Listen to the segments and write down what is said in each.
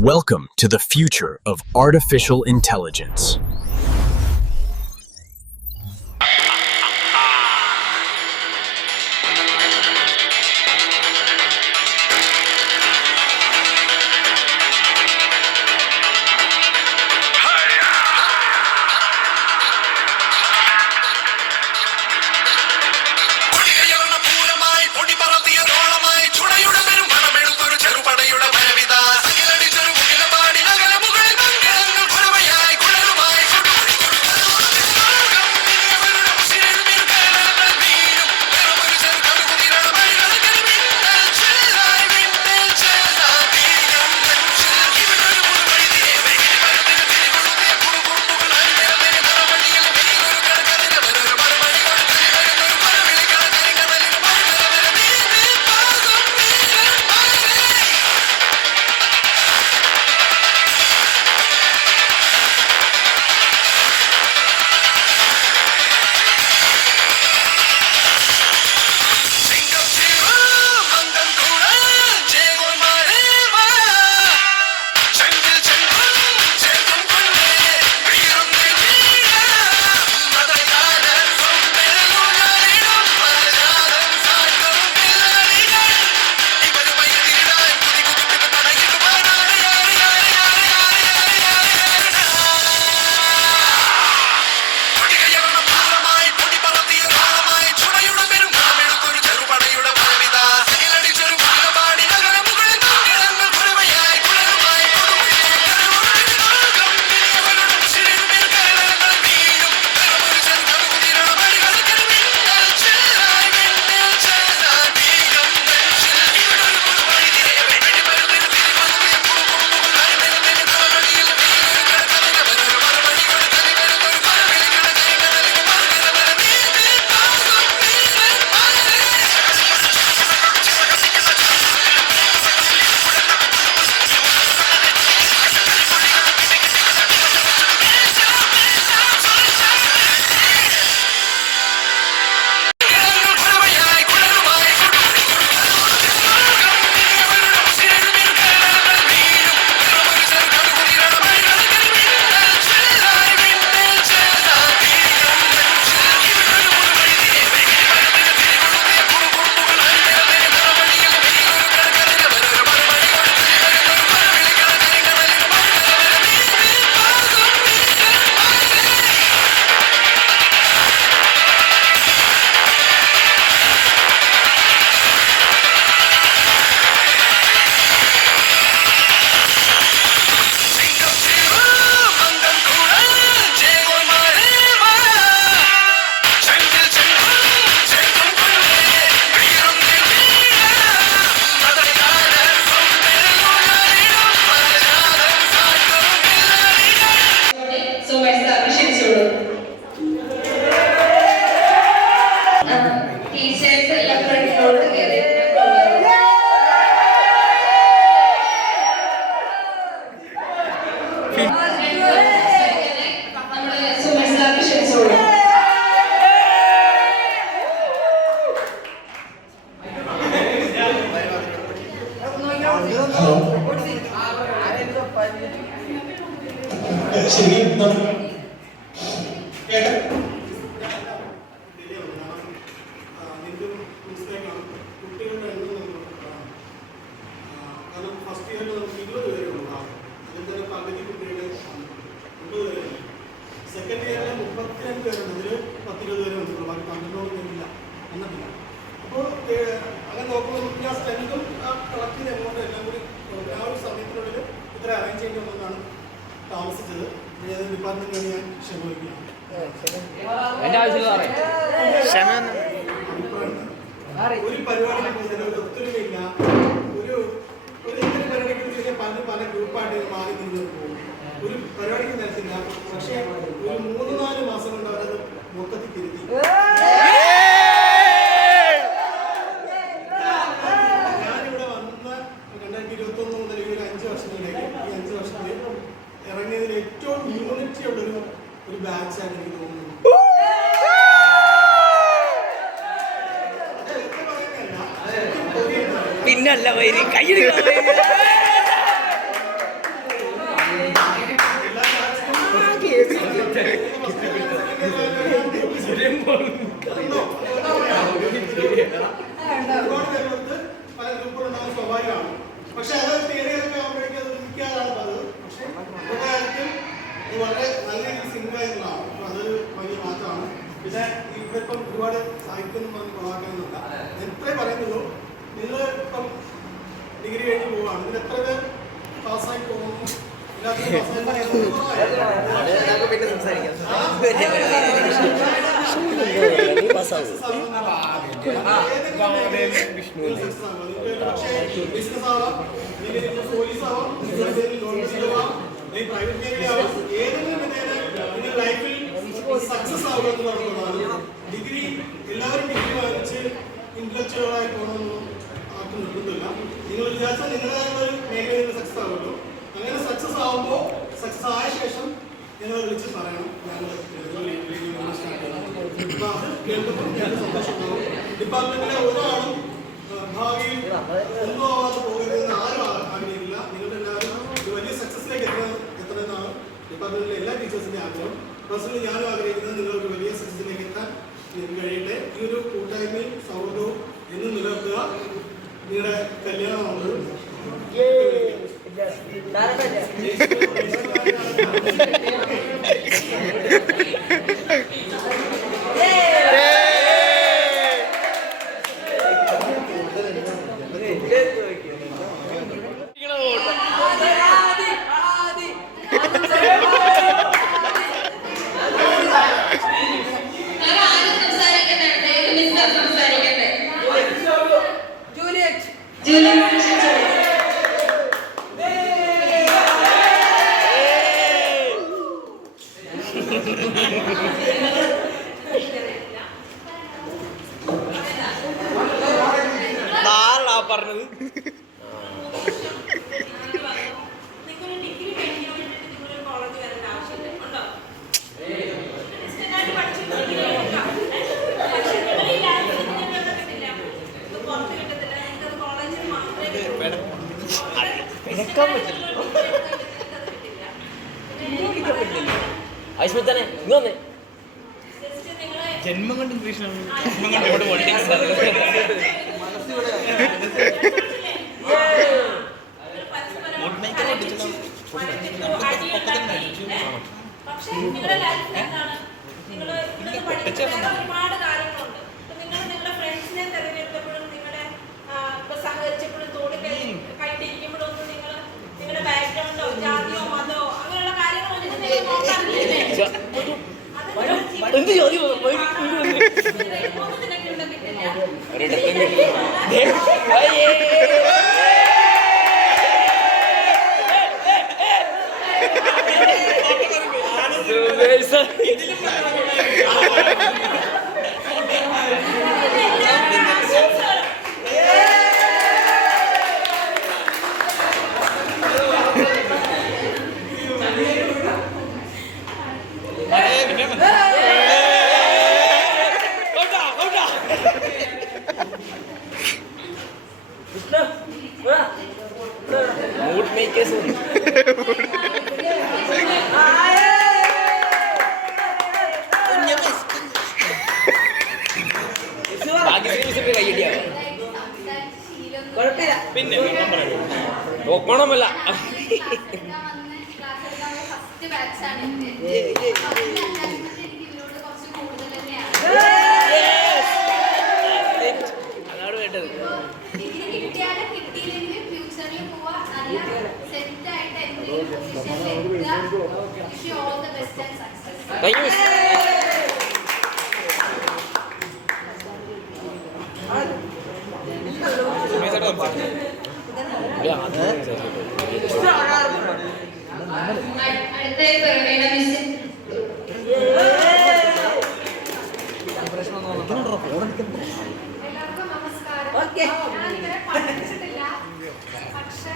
Welcome to the future of artificial intelligence. പിന്നല്ല വൈരി കയ്യിൽ പഠിപ്പിക്കുന്നു കൊളാക്കണമെന്നല്ല. എത്രേ പറയുന്നുള്ളൂ, നിങ്ങൾ ഇപ്പം ഡിഗ്രി കഴിഞ്ഞ് പോവുകയാണ്, ഇതിൽ എത്ര പേർ പാസ്സായി പോകുന്നു? ബിസിനസ് ആവാം, പോലീസ് ആവാം, പ്രൈവറ്റ് മേഖല ആവാം, ഏതെങ്കിലും നിങ്ങൾ ലൈഫിൽ സക്സസ് ആവുക എന്നുള്ളതാണ്. ഡിഗ്രി എല്ലാവരും ഡിഗ്രി വാങ്ങിച്ച് ഇന്റലക്ച്വലായി പോകണമെന്നും ആർക്കും നിർബന്ധമില്ല. നിങ്ങൾ വിചാരിച്ചാൽ നിങ്ങളുടേതായ ഒരു മേഖലയിൽ സക്സസ് ആവുമല്ലോ. അങ്ങനെ സക്സസ് ആവുമ്പോൾ, സക്സസ് ആയ ശേഷം നിങ്ങൾ വിളിച്ച് പറയണം ഞങ്ങൾ കേൾക്കുമ്പോൾ ഞങ്ങൾക്ക് സന്തോഷം ഉണ്ടാവും. ഡിപ്പാർട്ട്മെന്റിലെ ഒരാളും ഭാവിയിൽ ഒന്നും ആവാതെ പോകരുതെന്ന് ആരും ആഗ്രഹിക്കില്ല. നിങ്ങളുടെ എല്ലാവരും ഒരു വലിയ സക്സസിലേക്ക് എത്തണമെന്നാണ് ഡിപ്പാർട്ട്മെന്റിലെ എല്ലാ ടീച്ചേഴ്സിന്റെ ആഗ്രഹം. പേഴ്സണലി ഞാനും ആഗ്രഹിക്കുന്നത് നിങ്ങളൊരു വലിയ സക്സസിലേക്ക് എത്താൻ നിങ്ങൾക്ക് കഴിയട്ടെ. ഈ ഒരു കൂട്ടായ്മയും സൗഹൃദവും എന്നും നിലനിർത്തുക. നിങ്ങളുടെ കല്യാണമാണ് പറഞ്ഞത്. ഐശ്വര്യ ജന്മം കൊണ്ട് ഇംഗ്ലീഷാണ്, ജന്മം കൊണ്ട് ഇവിടെ പൊളിറ്റിക്സ്. പക്ഷേ നിങ്ങളുടെ ലൈഫിൽ എന്താണ് നിങ്ങൾ ഒരുപാട് കാര്യങ്ങളുണ്ട്. നിങ്ങൾ നിങ്ങളുടെ ഫ്രണ്ട്സിനെ തിരഞ്ഞെടുത്തപ്പോഴും നിങ്ങളുടെ സഹകരിച്ചപ്പോഴും തോടി കൈട്ടിരിക്കുമ്പോഴും ഒന്നും നിങ്ങളുടെ ബാക്ക്ഗ്രൗണ്ടോ ജാതിയോ മതമോ അങ്ങനെയുള്ള കാര്യങ്ങളൊന്നും നിങ്ങൾ നോക്കാറില്ലേ? ഒന്നും നിനക്ക് ഇവിടെ കിട്ടില്ല. മൂഡ് മേക്കേഴ്സ് പിന്നെ നോക്കണമല്ല. അതാണ് വേണ്ടത്. Thank you. എല്ലാവർക്കും നമസ്കാരം. ഞാനിങ്ങനെ പഠിച്ചിട്ടില്ല, പക്ഷെ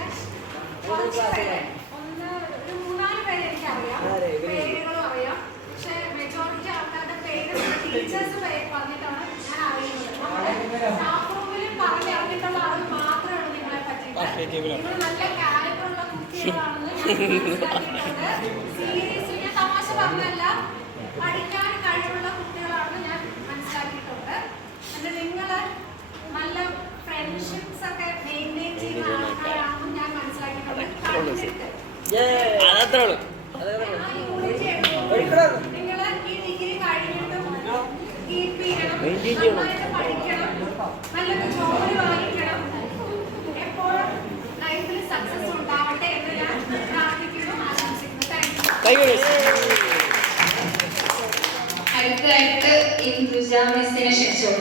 കുറച്ച് പേരെ ഒരു 3-4 പേരെ എനിക്കറിയാം, പേരുകളും അറിയാം. പക്ഷെ മെജോറിറ്റി ആൾക്കാരുടെ പേര് ടീച്ചേഴ്സ് പറഞ്ഞിട്ടാണ് ഞാൻ അറിയുന്നത്. നമ്മുടെ സ്റ്റാഫ് റൂമിൽ പറഞ്ഞ് അറിഞ്ഞിട്ടുള്ള ആൾ മാത്രമാണ് നിങ്ങളെ പറ്റിയിട്ട്. നിങ്ങൾ നല്ല ക്യാരക്ടറുള്ള കുട്ടികളാണെന്ന് സീരിയസ്ലി ഞാൻ തമാശ പറഞ്ഞല്ല, പഠിക്കാൻ കഴിവുള്ള കുട്ടികളാണെന്ന് ഞാൻ മനസ്സിലാക്കിയിട്ടുണ്ട്. എന്നിട്ട് നിങ്ങൾ നല്ല ഫ്രണ്ട്ഷിപ്സ് ഒക്കെ മെയിൻറ്റെയിൻ ചെയ്യുന്ന ആൾക്കാരാണെന്ന് ഞാൻ മനസ്സിലാക്കിയിട്ടുണ്ട്. നിങ്ങൾ ഈ ഡിഗ്രി കഴിഞ്ഞിട്ടും കീപ്പ് ചെയ്യണം. അടുത്തായിട്ട് ഇന്ദുജ മിസ്സിനെ ക്ഷണിച്ചു.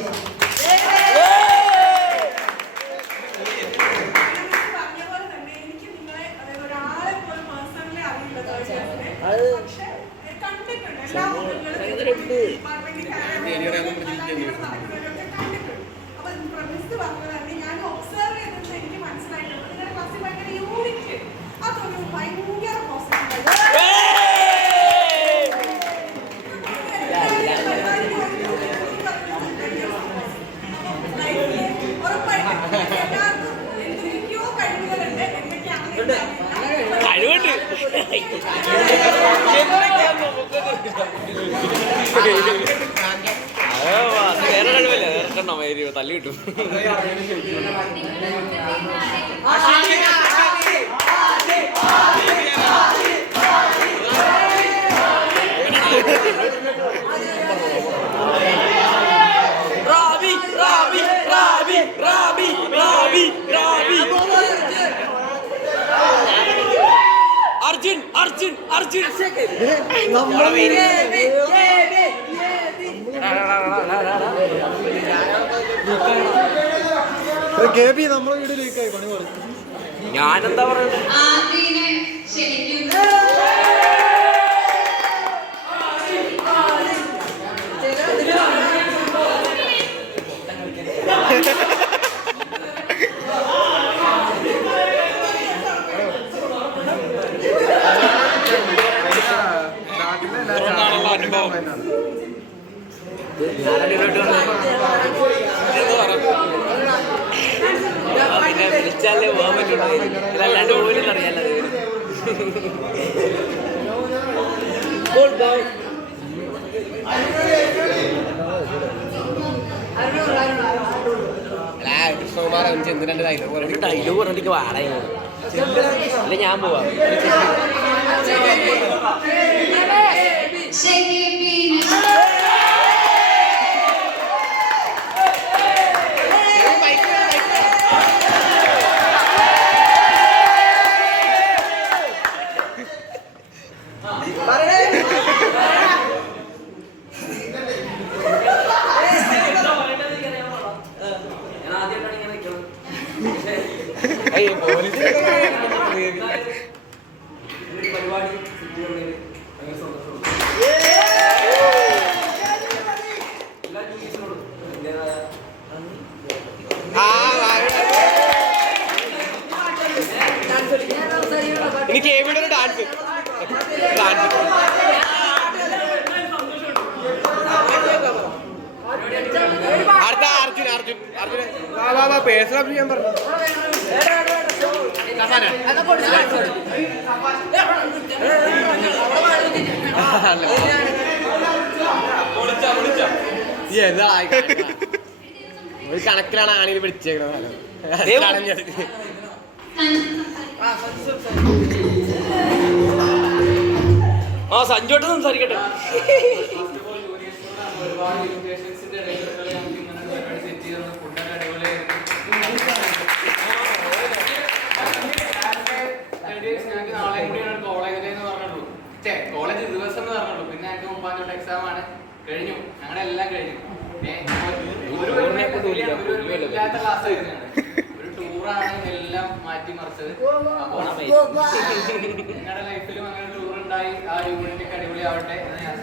തല്ലി കിട്ടും. അർജുൻ അർജുൻ അർജുൻ നമ്മളെ വീട് ലീക്കായി പണി പോലെ. ഞാനെന്താ പറയുന്നത്? ആദ്യനെ ക്ഷണിക്കുന്നു. പിന്നെ വിളിച്ചാലേ പോകാൻ പറ്റുള്ളൂ. അല്ലാണ്ട് പോലും അറിയാലോ. ഡയലോഗ് പറഞ്ഞിട്ട് വാടക അല്ല ഞാൻ പോവാം. എനിക്ക് എവിടെ ഒരു ഡാൻസ് അടുത്ത അർജുൻ അർജുൻ അർജുൻ പേഴ്സണൽ ചെയ്യാൻ പറഞ്ഞു. ഒരു കണക്കിലാണ് ആണിയിൽ പിടിച്ചേക്കുന്നത്. ആ സഞ്ജോട്ട് സംസാരിക്കട്ടെ. കോളേജ് ദിവസം എന്ന് പറഞ്ഞുള്ളൂ. പിന്നെ ഞങ്ങൾക്ക് 30 എക്സാം ആണ്. കഴിഞ്ഞു, ഞങ്ങളുടെ എല്ലാം കഴിഞ്ഞു. ഇല്ലാത്ത ക്ലാസ് ആയിരുന്നു. ഒരു ടൂറാണ് എല്ലാം മാറ്റിമറിച്ചത്. അപ്പോൾ നിങ്ങളുടെ ലൈഫിലും അങ്ങനെ ടൂർ ഉണ്ടായി. ആ യൂണിറ്റ് ഒക്കെ അടിപൊളിയാവട്ടെ എന്ന് ഞാൻ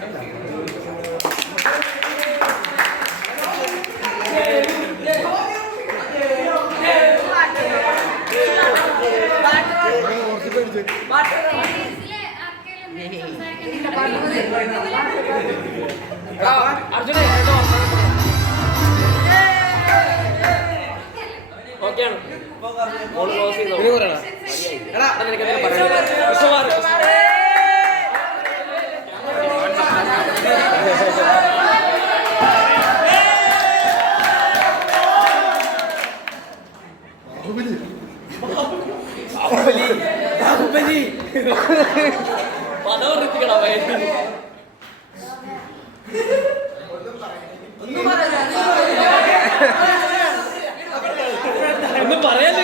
ഓക്കെയാണ്. ക്ലോസ് ചെയ്തോ? ഒന്നും പറയാൻ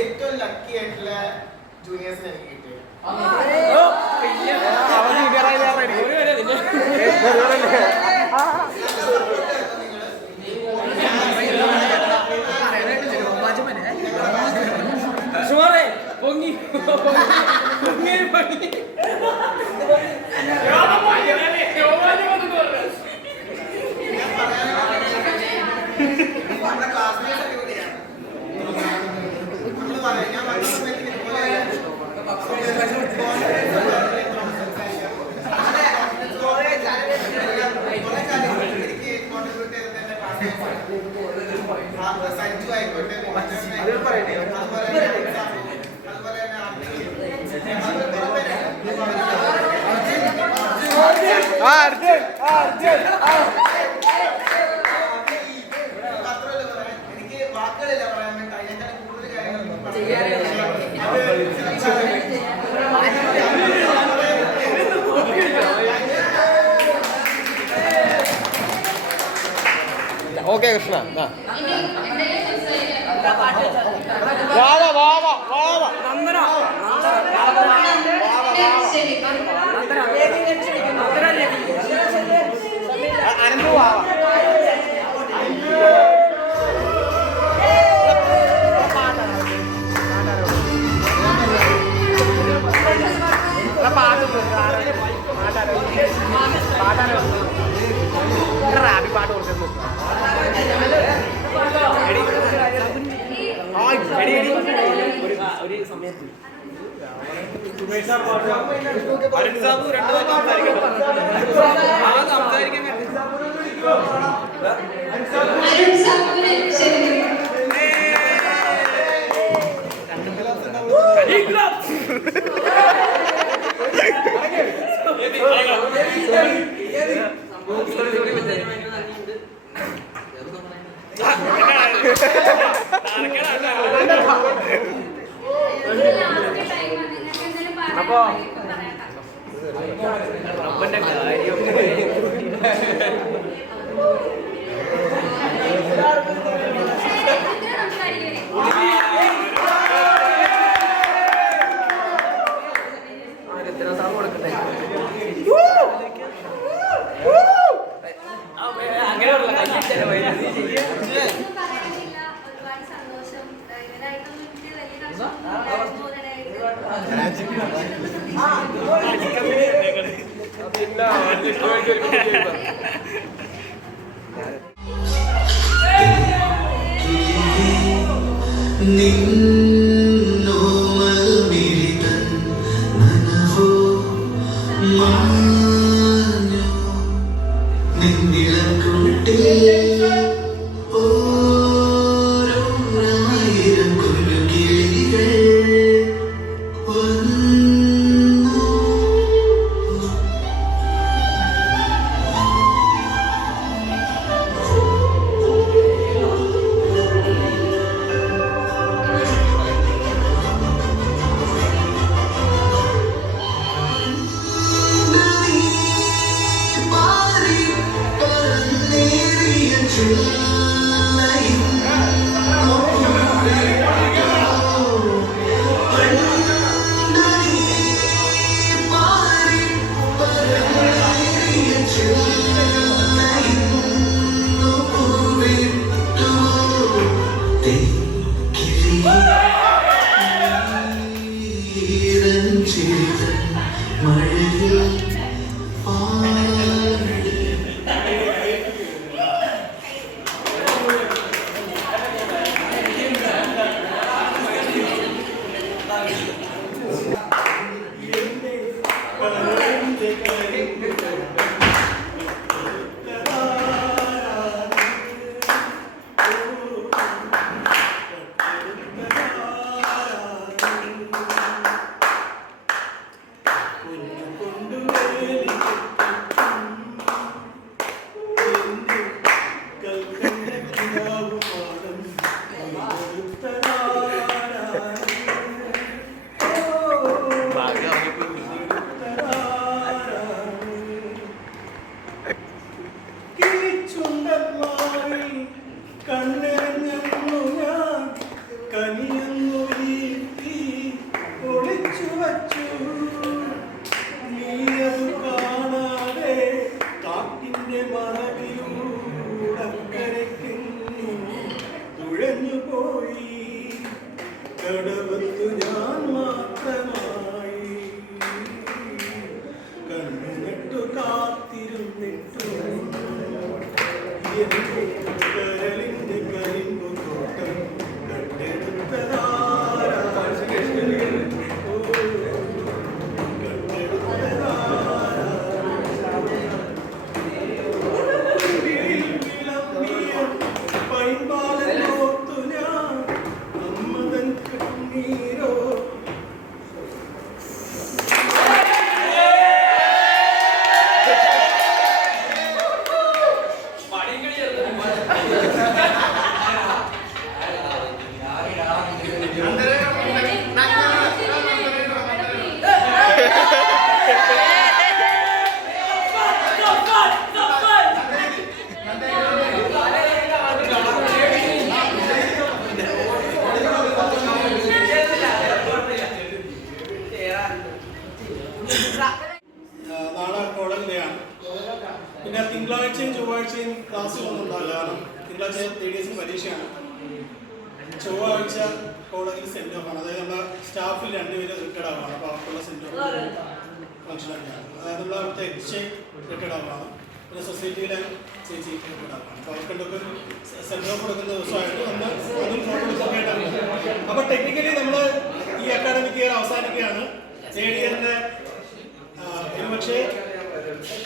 ഏറ്റവും ഏറ്റവും ലക്കി ആയിട്ടുള്ള ജൂനിയേഴ്സിനെ എനിക്ക് കിട്ടിയത്. നമ്മുടെ ക്ലാസ്മേറ്റ്സ് അടിപൊളിയാണ്. നമ്മൾ പറയാം ഞാൻ സഞ്ജു ആയിക്കോട്ടെ, എനിക്ക് വാക്കുകളില്ല പറയാൻ വേണ്ടി. അതിനേക്കാൾ കൂടുതൽ കാര്യങ്ങൾ ഓക്കെ കൃഷ്ണ ഇനി എന്തെങ്കിലും സംസാരിക്കാൻ ശരി ഒരു സമയത്ത് അരുൺ സാബുവിനെ ക്ഷണിക്കുന്നു. അപ്പൊ റബ്ബന്റെ കാര്യം അങ്ങനെയുള്ള ഒരുപാട് സന്തോഷം. ഇവരായിട്ടൊന്നും എനിക്ക് വലിയ കഷ്ടമൊന്നുമില്ലായിരുന്നു. കൊണ്ടുവരും കടവത്തു ഞാൻ മാത്രമായി കണ്ണുനട്ടു കാത്തിരുന്നിട്ടു കരളിന്റെ കരിമ്പു തോട്ടം കണ്ടെടുത്തതാരാ നാളെ കോളേജിലെയാണ്. പിന്നെ തിങ്കളാഴ്ചയും ചൊവ്വാഴ്ചയും ക്ലാസ്സുകളൊന്നും ഉണ്ടാവില്ല. കാരണം തിങ്കളാഴ്ച TDS പരീക്ഷയാണ്. ചൊവ്വാഴ്ച കോളേജിൽ സെൻഡ് ഓഫ് ആണ്. അതായത് നമ്മുടെ സ്റ്റാഫിൽ 2 പേര് റിട്ടയർഡ് ആവുകയാണ്. അപ്പോൾ അവർക്കുള്ള സെൻഡ് ഓഫ് ഫംഗ്ഷനൊക്കെയാണ്. അതായത് നമ്മൾ അവിടുത്തെ റിട്ടയർഡ് ആവുകയാണ്. പിന്നെ സൊസൈറ്റിയിലെ ചേച്ചി റിട്ടയർഡ് ആവുകയാണ്. അപ്പോൾ അവർക്കൊക്കെ സെൻഡ് ഓഫ് കൊടുക്കുന്ന ദിവസമായിട്ട് നമ്മൾ അതും ഫോട്ടോ എടുക്കാനായിട്ടാണ്. അപ്പോൾ ടെക്നിക്കലി നമ്മൾ ഈ അക്കാഡമിക് ഇയർ അവസാനിക്കുകയാണ്. തേർഡ് ഇയറിൻ്റെ ഒരുപക്ഷേ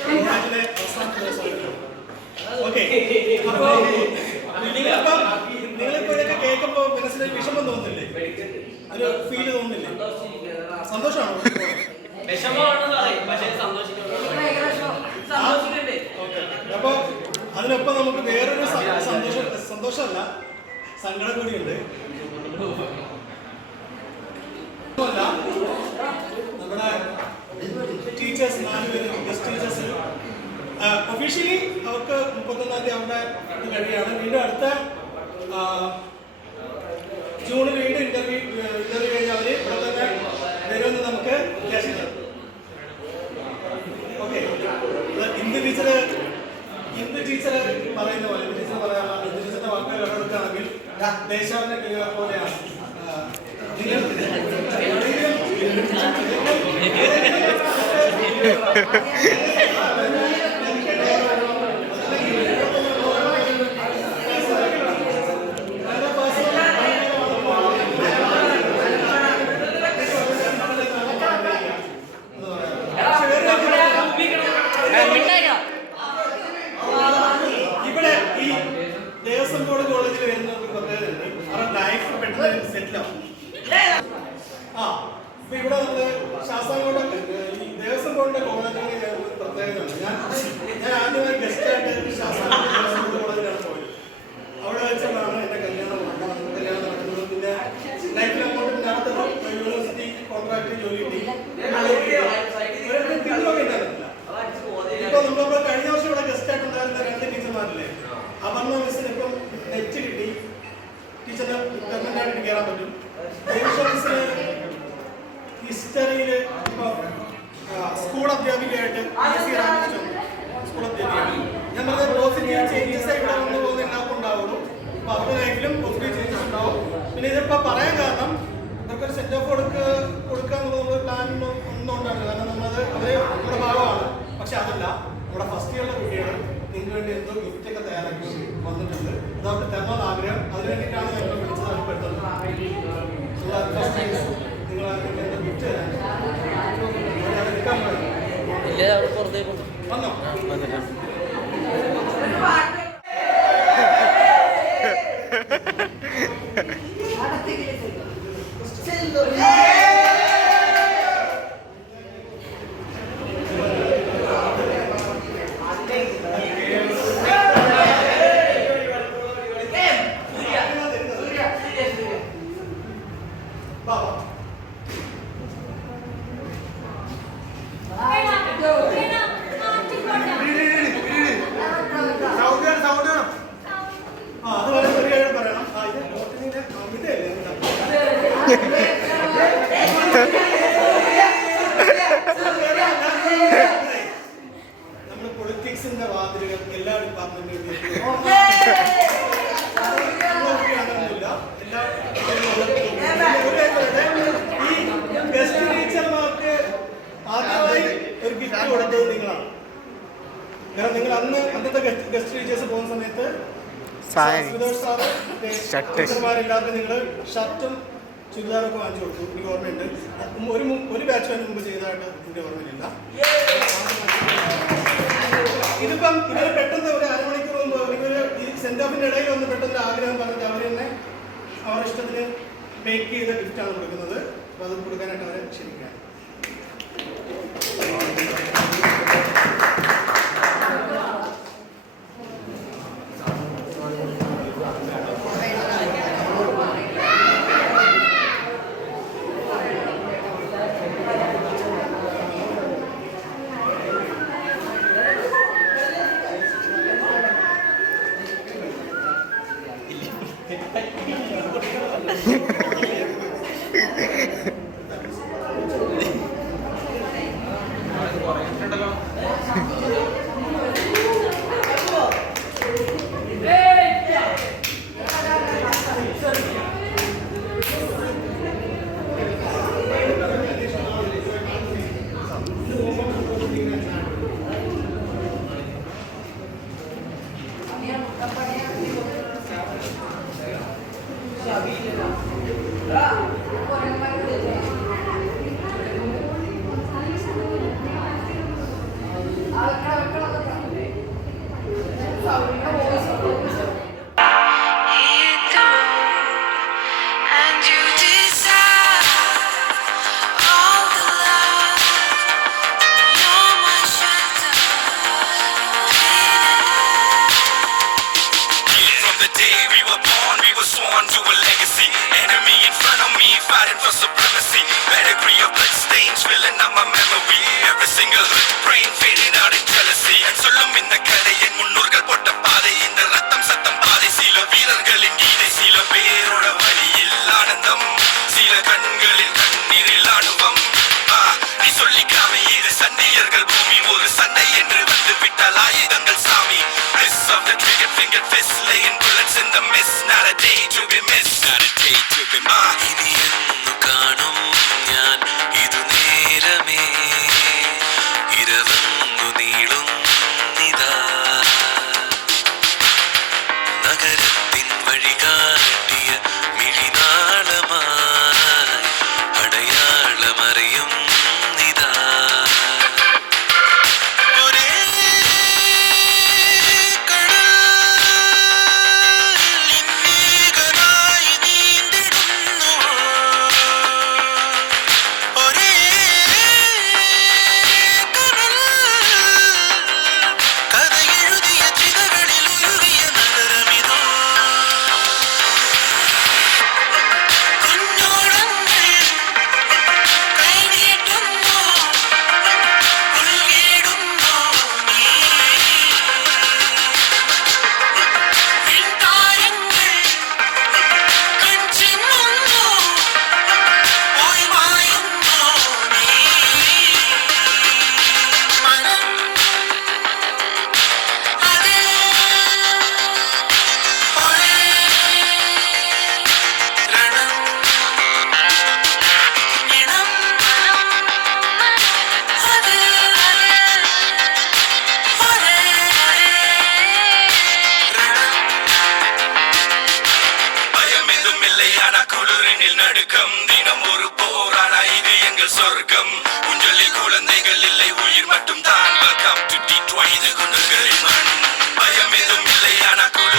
കോളേജിലെ അവസാനത്തെ ദിവസമായിരിക്കും. ഓക്കെ, അപ്പോൾ നിങ്ങളിപ്പോൾ ഇതൊക്കെ കേൾക്കുമ്പോൾ മനസ്സിലൊരു വിഷമം തോന്നുന്നില്ലേ? ഒരു ഫീല് തോന്നുന്നില്ലേ? സന്തോഷമാണോ? അപ്പോൾ അതിനൊപ്പം നമുക്ക് വേറൊരു സന്തോഷമല്ല, സങ്കടം കൂടിയുണ്ട്. നമ്മുടെ ടീച്ചേഴ്സ് 4 പേര് ഗസ്റ്റ് ടീച്ചേഴ്സ് ഒഫീഷ്യലി അവർക്ക് 31-ാം തീയതി അവരുടെ ഇത് കഴിയാണ്. വീണ്ടും അടുത്ത ജൂണിൽ വീണ്ടും ഇന്റർവ്യൂ കഴിഞ്ഞ് അവർ ഇവിടെ തന്നെ വരുമെന്ന് നമുക്ക് വിചാരിക്കാം. ഓക്കെ, ഹിന്ദു ടീച്ചർ പറയുന്ന പോലെ ഹിന്ദു ടീച്ചറിന്റെ വാക്കുകൾ കണ്ടെടുക്കുകയാണെങ്കിൽ ദേശാവിനെ പോലെയാണ്. ഇവിടെ ഈ ദേവസ്വം ബോർഡ് കോളേജിൽ വരുന്ന പ്രത്യേകത അവരുടെ ലൈഫ് പെട്ടെന്ന് സെറ്റിൽ ആവും. ഇപ്പൊ ഇവിടെ നമ്മള് ശാസ്താംകോട്ട ഈ ദേവസ്വം ബോർഡിന്റെ കോളേജിൽ പ്രത്യേകത ഉണ്ട്. ഞാൻ ആദ്യമായി ഗസ്റ്റായിട്ട് ശാസ്താംകോട്ട ദേവസ്വം ബോർഡ് കോളേജിലാണ് പോയത്. അവിടെ വെച്ചാണ് എന്റെ കല്യാണം നടക്കുന്നത്. പിന്നെ ലൈഫിൽ അങ്ങോട്ട് നടത്തുന്ന യൂണിവേഴ്സിറ്റി കോൺട്രാക്ട് ജോലി കിട്ടി. ഇപ്പൊ നമ്മളിപ്പോ കഴിഞ്ഞ വർഷം ഇവിടെ ഗസ്റ്റായിട്ട് ഉണ്ടായിരുന്ന 2 ടീച്ചർമാരില്ലേ, അപർണ മിസ്സിന് ഇപ്പം നെറ്റ് കിട്ടി. ടീച്ചറിന് പെർമനന്റായിട്ട് കയറാൻ പറ്റും. മിസ്സിന് ഹിസ്റ്ററിയിൽ ഇപ്പൊ സ്കൂൾ അധ്യാപികയായിട്ട് സ്കൂൾ അധ്യാപികയാണ്. ഞാൻ പറഞ്ഞ പോസിറ്റീവ് ചേഞ്ചസ് ഇവിടെ വന്നു പോകുന്ന എല്ലാവർക്കും ഉണ്ടാവുള്ളൂ. അപ്പൊ അവരുടെ ലൈഫിലും പോസിറ്റീവ് ചേഞ്ചസ് ഉണ്ടാവും. പിന്നെ ഇതിപ്പോ പറയാൻ കാരണം ഇവർക്കൊരു സെന്റ് ഓഫ് കൊടുക്കാന്നുള്ളത് നമ്മൾ പ്ലാൻ ഒന്നുകൊണ്ടാണ്. കാരണം നമ്മളത് അവര് നമ്മുടെ ഭാഗമാണ്. പക്ഷെ അതല്ല, നമ്മുടെ ഫസ്റ്റ് ഇയറിലെ കുട്ടികൾ നിങ്ങൾക്ക് വേണ്ടി എന്തോ ഗിഫ്റ്റ് ഒക്കെ തയ്യാറാക്കി വന്നിട്ടുണ്ട്. അത് അവർക്ക് തരണം ആഗ്രഹം. അതിന് വേണ്ടിയിട്ടാണ് ഞങ്ങൾ വിളിച്ചത്. പെട്ടെന്ന് നിങ്ങൾ എന്തോ ഗിഫ്റ്റ് തരാൻ വന്നോ? നമ്മുടെ പൊളിറ്റിക്സിന്റെ വാതിലുകൾ എല്ലാ ഡിപ്പാർട്ട്മെന്റിലും എല്ലാ ഗിഫ്റ്റ് കൊടുത്തത് നിങ്ങളാണ്. കാരണം നിങ്ങൾ അന്നത്തെ ഗസ്റ്റ് ടീച്ചേഴ്സ് പോകുന്ന സമയത്ത് ടീച്ചർമാരെല്ലാവർക്കും നിങ്ങൾ ഷർട്ടും ചുരിദാറൊക്കെ വാങ്ങിച്ചു കൊടുത്തു. എനിക്ക് ഓർമ്മയുണ്ട്. ഒരു ബാച്ച് അതിന് മുമ്പ് ചെയ്തതായിട്ട് എൻ്റെ ഓർമ്മയിലില്ല. ഇതിപ്പം ഇവർ പെട്ടെന്ന് ഒരു അരമണിക്കൂർ മുമ്പ് ഈ സെൻഡ് ഓഫിൻ്റെ ഇടയിൽ വന്ന് പെട്ടെന്ന് ആഗ്രഹം പറഞ്ഞിട്ട് അവർ തന്നെ അവരുടെ ഇഷ്ടത്തിന് മേക്ക് ചെയ്ത ഗിഫ്റ്റാണ് കൊടുക്കുന്നത്. അപ്പോൾ അത് കൊടുക്കാനായിട്ട് അവരെ ക്ഷണിക്കുകയാണ്.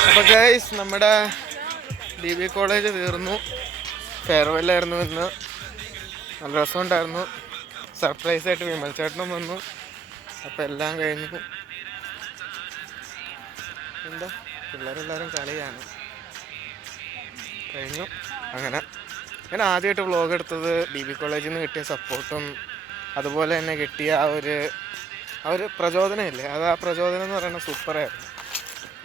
അപ്പോൾ ഗൈസ് നമ്മുടെ DB കോളേജ് തീർന്നു. ഫെയർവെല്ലായിരുന്നു ഇന്ന്. നല്ല രസമുണ്ടായിരുന്നു. സർപ്രൈസായിട്ട് വിമൽ ചേട്ടനും വന്നു. അപ്പോൾ എല്ലാം കഴിഞ്ഞു. എന്താ പിള്ളേരെല്ലാവരും കളിയാണ്. കഴിഞ്ഞു. അങ്ങനെ ഞാൻ ആദ്യമായിട്ട് വ്ളോഗ് എടുത്തത് DB കോളേജിൽ നിന്ന് കിട്ടിയ സപ്പോർട്ടും അതുപോലെ തന്നെ കിട്ടിയ ആ ഒരു പ്രചോദനമില്ലേ, ആ പ്രചോദനം എന്ന് പറയുന്നത് സൂപ്പറായിരുന്നു.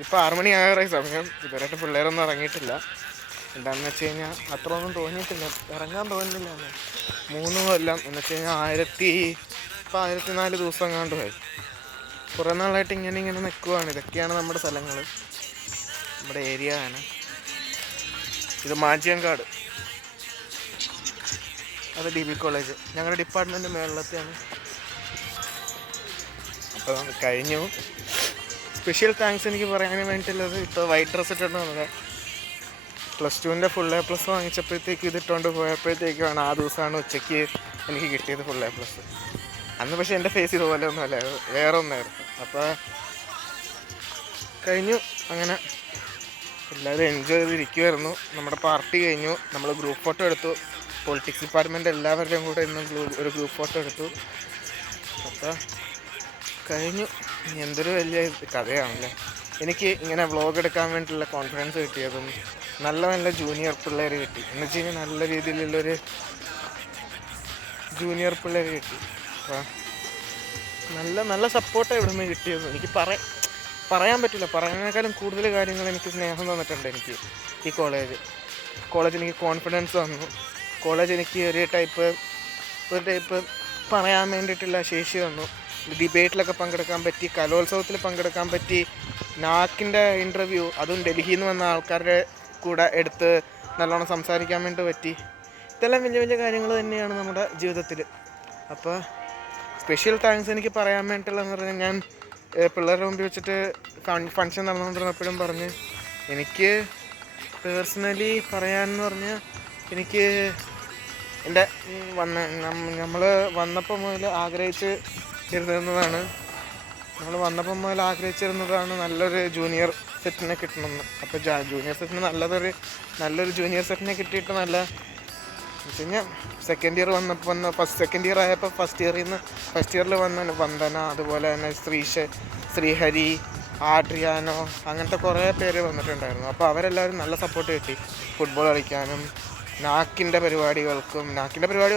ഇപ്പോൾ 6 മണി ആകാറായി സമയം. ഇതുവരെയായിട്ട് പിള്ളേരൊന്നും ഇറങ്ങിയിട്ടില്ല. എന്താണെന്ന് വെച്ച് കഴിഞ്ഞാൽ അത്ര ഒന്നും തോന്നിയിട്ടില്ല, ഇറങ്ങാൻ തോന്നുന്നില്ല. 3 കൊല്ലം എന്ന് വെച്ച് കഴിഞ്ഞാൽ 1004 ദിവസം എങ്ങാണ്ട് പോയി. കുറേ നാളായിട്ട് ഇങ്ങനെ നിൽക്കുവാണ്. ഇതൊക്കെയാണ് നമ്മുടെ സ്ഥലങ്ങൾ, നമ്മുടെ ഏരിയ ആണ്. ഇത് മാഞ്ചിയങ്കാട്, അത് DB കോളേജ്. ഞങ്ങളുടെ ഡിപ്പാർട്ട്മെൻറ്റ് മേളിലത്തെയാണ്. അപ്പോൾ കഴിഞ്ഞു. സ്പെഷ്യൽ താങ്ക്സ് എനിക്ക് പറയാൻ വേണ്ടിയിട്ടുള്ളത്, ഇപ്പോൾ വൈറ്റ് ഡ്രസ്സ് ഇട്ടുകൊണ്ട് വന്നത് +2 ഫുൾ A+ വാങ്ങിച്ചപ്പോഴത്തേക്ക് ഇതിട്ടുകൊണ്ട് പോയപ്പോഴത്തേക്കാണ് ആ ദിവസമാണ് ഉച്ചയ്ക്ക് എനിക്ക് കിട്ടിയത് ഫുൾ A+. അന്ന് പക്ഷേ എൻ്റെ ഫേസ് ഇതുപോലെ ഒന്നുമല്ല, വേറെ ഒന്നായിരുന്നു. അപ്പോൾ കഴിഞ്ഞു. അങ്ങനെ എല്ലാവരും എൻജോയ് ചെയ്തിരിക്കുമായിരുന്നു. നമ്മുടെ പാർട്ടി കഴിഞ്ഞു. നമ്മൾ ഗ്രൂപ്പ് ഫോട്ടോ എടുത്തു. പൊളിറ്റിക്സ് ഡിപ്പാർട്ട്മെൻറ്റ് എല്ലാവരുടെയും കൂടെ ഇന്ന് ഒരു ഗ്രൂപ്പ് ഫോട്ടോ എടുത്തു. അപ്പോൾ കഴിഞ്ഞു. എന്തൊരു വലിയ കഥയാണല്ലേ. എനിക്ക് ഇങ്ങനെ വ്ളോഗ് എടുക്കാൻ വേണ്ടിയിട്ടുള്ള കോൺഫിഡൻസ് കിട്ടിയതും നല്ല നല്ല ജൂനിയർ പിള്ളേർ കിട്ടി. എന്ന് വെച്ച് കഴിഞ്ഞാൽ നല്ല രീതിയിലുള്ളൊരു ജൂനിയർ പിള്ളേർ കിട്ടി. അപ്പോൾ നല്ല നല്ല സപ്പോർട്ടാണ് ഇവിടെ നിന്ന് കിട്ടിയത്. എനിക്ക് പറയാൻ പറ്റില്ല. പറയുന്നതിനേക്കാളും കൂടുതൽ കാര്യങ്ങൾ എനിക്ക് സ്നേഹം തന്നിട്ടുണ്ട്. എനിക്ക് ഈ കോളേജ് എനിക്ക് കോൺഫിഡൻസ് തന്നു. കോളേജ് എനിക്ക് ഒരു ടൈപ്പ് പറയാൻ വേണ്ടിയിട്ടുള്ള ശേഷി തന്നു. ഡിബേറ്റിലൊക്കെ പങ്കെടുക്കാൻ പറ്റി, കലോത്സവത്തിൽ പങ്കെടുക്കാൻ പറ്റി, നാക്കിൻ്റെ ഇൻ്റർവ്യൂ അതും ഡൽഹിയിൽ നിന്ന് വന്ന ആൾക്കാരുടെ കൂടെ എടുത്ത് നല്ലോണം സംസാരിക്കാൻ വേണ്ടി പറ്റി. ഇതെല്ലാം വലിയ വലിയ കാര്യങ്ങൾ തന്നെയാണ് നമ്മുടെ ജീവിതത്തിൽ. അപ്പോൾ സ്പെഷ്യൽ താങ്ക്സ് എനിക്ക് പറയാൻ വേണ്ടിയിട്ടുള്ളതെന്ന് പറഞ്ഞാൽ, ഞാൻ പിള്ളേരുടെ മുമ്പിൽ വെച്ചിട്ട് ഫങ്ഷൻ നടന്നുകൊണ്ടിരുന്നപ്പോഴും പറഞ്ഞ്, എനിക്ക് പേഴ്സണലി പറയാമെന്ന് പറഞ്ഞാൽ, എനിക്ക് എൻ്റെ നമ്മൾ വന്നപ്പോൾ മുതൽ ആഗ്രഹിച്ചിരുന്നതാണ് നല്ലൊരു ജൂനിയർ സെറ്റിനെ കിട്ടണമെന്ന്. അപ്പോൾ ജൂനിയർ സെറ്റിന് നല്ലൊരു ജൂനിയർ സെറ്റിനെ കിട്ടിയിട്ട് നല്ല എന്ന് വെച്ച് കഴിഞ്ഞാൽ സെക്കൻഡ് ഇയർ ആയപ്പോൾ ഫസ്റ്റ് ഇയറിൽ വന്ന വന്ദന, അതുപോലെ തന്നെ ശ്രീഹരി, ആഡ്രിയാനോ, അങ്ങനത്തെ കുറേ പേര് വന്നിട്ടുണ്ടായിരുന്നു. അപ്പോൾ അവരെല്ലാവരും നല്ല സപ്പോർട്ട് കിട്ടി ഫുട്ബോൾ കളിക്കാനും നാക്കിൻ്റെ പരിപാടി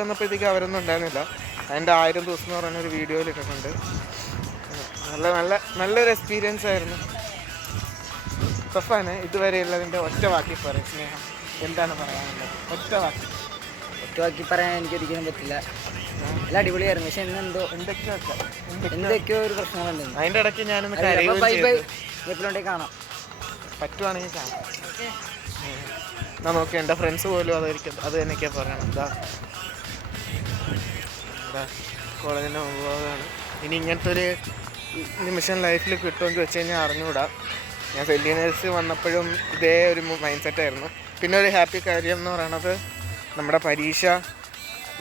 വന്നപ്പോഴത്തേക്ക് അവരൊന്നും ഉണ്ടായിരുന്നില്ല. അതിൻ്റെ 1000 ദിവസം എന്ന് പറയുന്ന ഒരു വീഡിയോയിൽ ഇട്ടിട്ടുണ്ട്. നല്ലൊരു എക്സ്പീരിയൻസ് ആയിരുന്നു. സഫാന് ഇതുവരെയുള്ളതിൻ്റെ ഒറ്റ വാക്കി പറയും. സ്നേഹം എന്താണ് പറയാനുള്ളത്? ഒറ്റ വാക്കി പറയാൻ എനിക്കൊരിക്കലും പറ്റില്ല. എല്ലാം അടിപൊളിയായിരുന്നു. പക്ഷെ എന്തൊക്കെയോ ഒരു പ്രശ്നങ്ങളുണ്ട്. അതിൻ്റെ ഇടയ്ക്ക് ഞാനൊന്ന് എപ്പോഴും കാണാം, പറ്റുവാണെങ്കിൽ കാണാം. എന്നാ നോക്കി എൻ്റെ ഫ്രണ്ട്സ് പോലും അത് തന്നെയൊക്കെയാണ് പറയണം. എന്താ കോളേജിൻ്റെ മുമ്പാണ്. ഇനി ഇങ്ങനത്തെ ഒരു നിമിഷം ലൈഫിൽ കിട്ടുമെന്ന് വെച്ച് കഴിഞ്ഞാൽ അറിഞ്ഞുകൂടാ. ഞാൻ സെല്ലിനേഴ്സ് വന്നപ്പോഴും ഇതേ ഒരു മൈൻഡ് സെറ്റായിരുന്നു. പിന്നെ ഒരു ഹാപ്പി കാര്യം എന്ന് പറയണത്, നമ്മുടെ പരീക്ഷ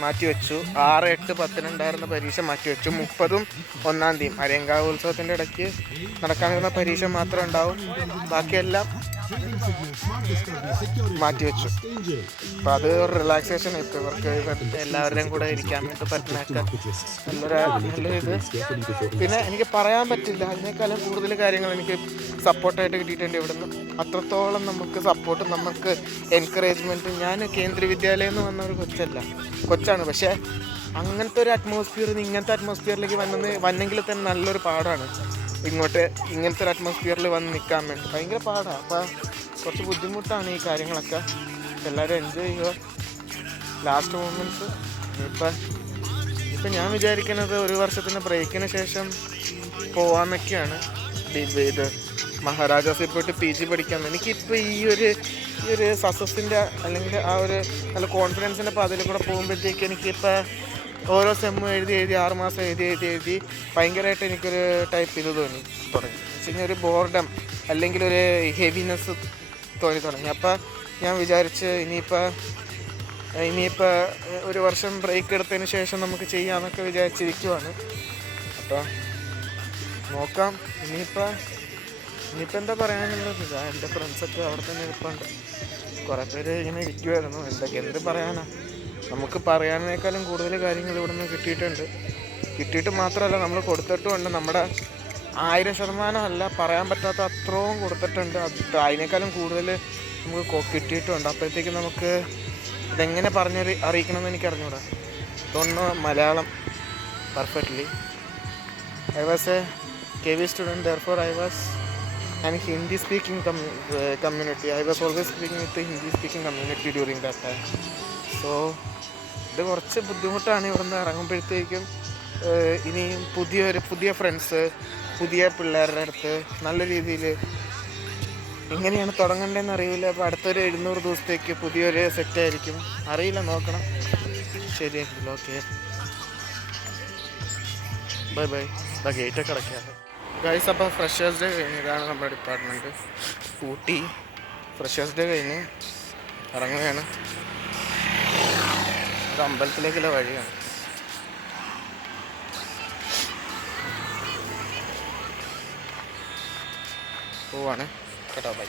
മാറ്റിവെച്ചു. 6, 8, 10 ഉണ്ടായിരുന്ന പരീക്ഷ മാറ്റിവെച്ചു. 30-ഉം 1-ാം തീയതി അരയങ്കാവ് ഉത്സവത്തിൻ്റെ ഇടയ്ക്ക് നടക്കാനിരുന്ന പരീക്ഷ മാത്രം ഉണ്ടാവും. ബാക്കിയെല്ലാം മാറ്റിവെച്ചു. അപ്പം അത് ഒരു റിലാക്സേഷൻ ഇപ്പം ഇവർക്ക് എല്ലാവരുടെയും കൂടെ ഇരിക്കാൻ വേണ്ടി പറ്റുന്നൊക്കെ നല്ലൊരു പിന്നെ എനിക്ക് പറയാൻ പറ്റില്ല. അതിനേക്കാളും കൂടുതൽ കാര്യങ്ങൾ എനിക്ക് സപ്പോർട്ടായിട്ട് കിട്ടിയിട്ടുണ്ട് ഇവിടുന്ന്. അത്രത്തോളം നമുക്ക് സപ്പോർട്ട്, നമുക്ക് എൻകറേജ്മെൻറ്റ്. ഞാൻ കേന്ദ്രീയ വിദ്യാലയം എന്ന് വന്ന ഒരു കൊച്ചാണ്. പക്ഷേ അങ്ങനത്തെ ഒരു ഇങ്ങനത്തെ അറ്റ്മോസ്ഫിയറിലേക്ക് വന്നെങ്കിൽ തന്നെ നല്ലൊരു പാടാണ്. ഇങ്ങനത്തെ ഒരു അറ്റ്മോസ്ഫിയറിൽ വന്ന് നിൽക്കാൻ വേണ്ടി ഭയങ്കര പാടാണ്. അപ്പോൾ കുറച്ച് ബുദ്ധിമുട്ടാണ് ഈ കാര്യങ്ങളൊക്കെ. എല്ലാവരും എൻജോയ് ചെയ്യുക ലാസ്റ്റ് മൊമെൻറ്റ്സ്. ഇപ്പം ഞാൻ വിചാരിക്കുന്നത് ഒരു വർഷത്തിന് ബ്രേക്കിന് ശേഷം പോകാമെന്നൊക്കെയാണ്. ഇത് മഹാരാജാസിൽ പോയിട്ട് PG പഠിക്കാമെന്ന്. എനിക്കിപ്പോൾ ഈ ഒരു സക്സസിൻ്റെ അല്ലെങ്കിൽ ആ ഒരു നല്ല കോൺഫിഡൻസിൻ്റെ പാതയിൽ കൂടെ പോകുമ്പോഴത്തേക്ക് എനിക്കിപ്പോൾ ഓരോ സെമ്മ് എഴുതി 6 മാസം എഴുതി ഭയങ്കരമായിട്ട് എനിക്കൊരു ടൈപ്പ് ഇത് തുടങ്ങി. എന്ന് വെച്ച് കഴിഞ്ഞാൽ ഒരു ബോർഡം അല്ലെങ്കിൽ ഒരു ഹെവിനെസ് തുടങ്ങി. അപ്പോൾ ഞാൻ വിചാരിച്ച് ഇനിയിപ്പോൾ ഒരു വർഷം ബ്രേക്ക് എടുത്തതിന് ശേഷം നമുക്ക് ചെയ്യാമെന്നൊക്കെ വിചാരിച്ചിരിക്കുവാണ്. അപ്പോൾ നോക്കാം. ഇനിയിപ്പോൾ എന്താ പറയാനുള്ളത്? എൻ്റെ ഫ്രണ്ട്സൊക്കെ അവിടെ തന്നെ ഇരിപ്പുണ്ട്. കുറേ പേര് ഇങ്ങനെ ഇരിക്കുമായിരുന്നു. എന്ത് പറയാനാ, നമുക്ക് പറയാനേക്കാളും കൂടുതൽ കാര്യങ്ങൾ ഇവിടെ നിന്ന് കിട്ടിയിട്ട് മാത്രമല്ല നമ്മൾ കൊടുത്തിട്ടുമുണ്ട്. നമ്മുടെ 1000% അല്ല, പറയാൻ പറ്റാത്ത അത്രയും കൊടുത്തിട്ടുണ്ട്. അതിനേക്കാളും കൂടുതൽ നമുക്ക് കിട്ടിയിട്ടുണ്ട്. അപ്പോഴത്തേക്കും നമുക്ക് ഇതെങ്ങനെ അറിയിക്കണമെന്ന് എനിക്ക് അറിഞ്ഞൂടാ. തോന്നുന്നു Malayalam perfectly. I was a KV student, therefore I was an Hindi speaking community. I was always speaking with the Hindi speaking community during that time. So ഇത് കുറച്ച് ബുദ്ധിമുട്ടാണ് ഇവിടുന്ന് ഇറങ്ങുമ്പോഴത്തേക്കും. ഇനിയും പുതിയ ഫ്രണ്ട്സ്, പുതിയ പിള്ളേരുടെ അടുത്ത് നല്ല രീതിയിൽ എങ്ങനെയാണ് തുടങ്ങേണ്ടതെന്ന് അറിയില്ല. അപ്പോൾ അടുത്തൊരു 700 ദിവസത്തേക്ക് പുതിയൊരു സെറ്റായിരിക്കും. അറിയില്ല, നോക്കണം. ശരിയാക്കില്ല. Okay, bye. ഗേറ്റൊക്കെ അടയ്ക്കാറ് ഗൈസ്. അപ്പം ഫ്രഷേഴ്സ് ഡേ കഴിഞ്ഞ് ഇതാണ് നമ്മുടെ ഡിപ്പാർട്ട്മെൻറ്റ്. ഊട്ടി ഫ്രഷേഴ്സ് ഡേ കഴിഞ്ഞ് ഇറങ്ങുകയാണ്. ഒരു അമ്പലത്തിലേക്കുള്ള വഴിയാണ്. പോവാണ് കേട്ടോ. ബൈ.